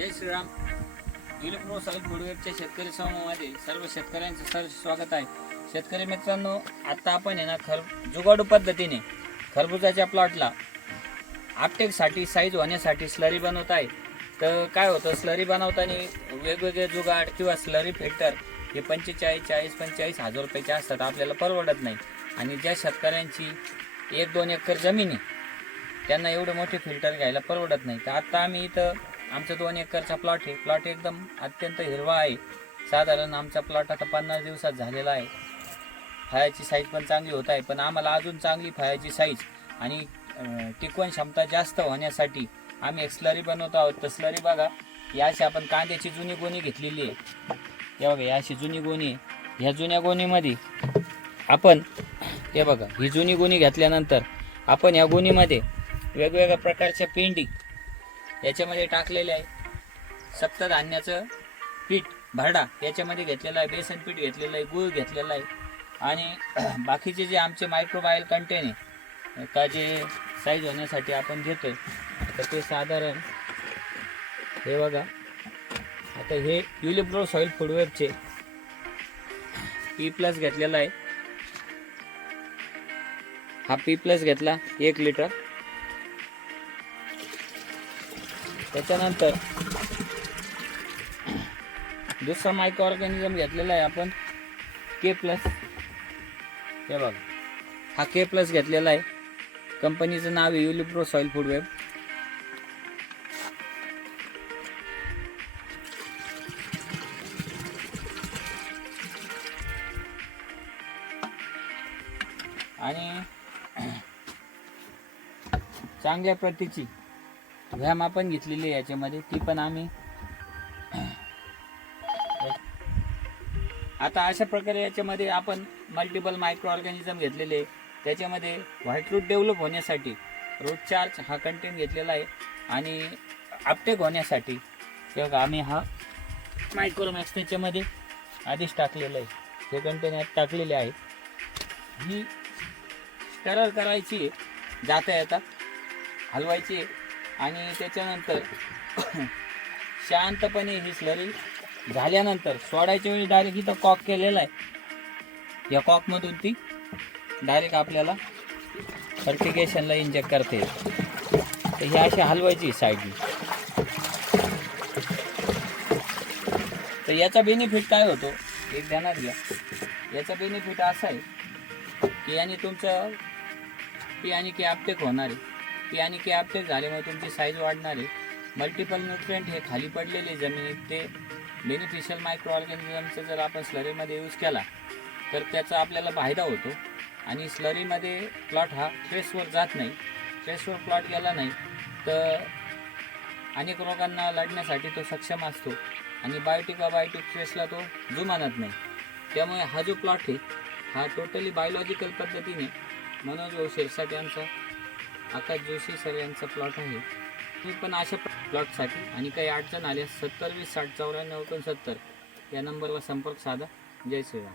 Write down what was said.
जय श्रीराम. विलप्रो साहेब गुडवेबच्या शेतकरी समूहामध्ये सर्व शेतकऱ्यांचं सर स्वागत आहे. शेतकरी मित्रांनो आता आपण आहे ना खर जुगाडू पद्धतीने खरबुजाच्या प्लॉटला आपटेकसाठी साईज होण्यासाठी स्लरी बनवत आहे. तर काय होतं स्लरी बनवताना वेगवेगळे जुगाड किंवा स्लरी फिल्टर हे पंचेचाळीस चाळीस पंचेचाळीस हजार रुपयाचे असतात आपल्याला परवडत नाही. आणि ज्या शेतकऱ्यांची एक दोन एकर जमीन आहे त्यांना एवढे मोठे फिल्टर घ्यायला परवडत नाही. तर आत्ता आम्ही इथं आमचा दोन एकरचा प्लॉट आहे. प्लॉट एकदम अत्यंत हिरवा आहे. साधारण आमचा प्लॉट आता पन्नास दिवसात झालेला आहे. फळाची साईज पण चांगली होत आहे. पण आम्हाला अजून चांगली फळाची साईज आणि टिकवण क्षमता जास्त होण्यासाठी आम्ही एक स्लरी बनवत आहोत. तर स्लरी बघा याशी आपण कांद्याची जुनी गोणी घेतलेली आहे. हे बघा या अशी जुनी गोणी आहे. ह्या जुन्या गोणीमध्ये आपण हे बघा ही जुनी गोणी घेतल्यानंतर आपण या गोणीमध्ये वेगवेगळ्या प्रकारच्या पेंडी याच्यामध्ये टाकलेले आहे. सप्तधान्याचं पीठ भरडा याच्यामध्ये घेतलेलं आहे. बेसन पीठ घेतलेलं आहे. गूळ घेतलेला आहे. आणि बाकीचे जे आमचे मायक्रोबायल कंटेन आहे का जे साईज होण्यासाठी आपण घेतोय तर ते साधारण हे बघा. आता हे युलिप्रो सॉईल फुडवेअरचे पी प्लस घेतलेला आहे. हा पी प्लस घेतला एक लिटर त्याच्यानंतर दुसरा मायक्रो ऑर्गॅनिझम घेतलेला आहे आपण के प्लस हे बघा. हा के प्लस घेतलेला आहे. कंपनीचं नाव आहे युलिप्रो सॉईल फूड वेब आणि चांगल्या प्रतीची व्यायाम आपण घेतलेली आहे याच्यामध्ये. ती पण आम्ही आता अशा प्रकारे याच्यामध्ये आपण मल्टिपल मायक्रो ऑर्गॅनिझम घेतलेले आहे. त्याच्यामध्ये व्हाईट रूट डेव्हलप होण्यासाठी रूट चार्ज हा कंटेंट घेतलेला आहे आणि अपटेक होण्यासाठी हे आम्ही हा मायक्रोमॅक्स त्याच्यामध्ये आधीच टाकलेलं आहे. हे कंटेन यात टाकलेले आहे. ही स्टरर करायची आहे. जाता येता हलवायची आहे. आणि त्याच्यानंतर शांतपणे ही स्लरी झाल्यानंतर सोडायच्या वेळी डायरेक्ट इथं कॉक केलेला आहे. या कॉकमधून ती डायरेक्ट आपल्याला फर्टिगेशनला इंजेक्ट करता. येईल तर ही अशी हलवायची साईडनी तर याचा बेनिफिट काय होतो? एक ध्यानात घ्या. याचा बेनिफिट असा आहे की याने तुमचं पी आणि की आपटेक होणार आहे. पी आणि के अपटेक झाल्यामुळे तुमची साईज वाढणार आहे. मल्टिपल न्यूट्रिएंट हे खाली पडलेले जमिनीत ते बेनिफिशियल मायक्रो ऑर्गॅनिझमचा जर आपण स्लरीमध्ये यूज केला तर त्याचा आपल्याला फायदा होतो. आणि स्लरीमध्ये प्लॉट हा ट्रेसवर जात नाही. ट्रेसवर प्लॉट गेला नाही तर अनेक रोगांना लढण्यासाठी तो सक्षम असतो. आणि बायोटिक बायोटिक ट्रेसला तो जुमानत नाही. त्यामुळे हा जो प्लॉट आहे हा टोटली बायोलॉजिकल पद्धतीने मनोज भाऊ शिरसाट यांचा आकाश जोशी सर यांचा प्लॉट आहे. तुम्ही पण अशा प्लॉटसाठी आणि काही अडचण आल्यास सत्तर वीस साठ चौऱ्याण्णव एकोणसत्तर या नंबरवर संपर्क साधा. जय श्रीराम.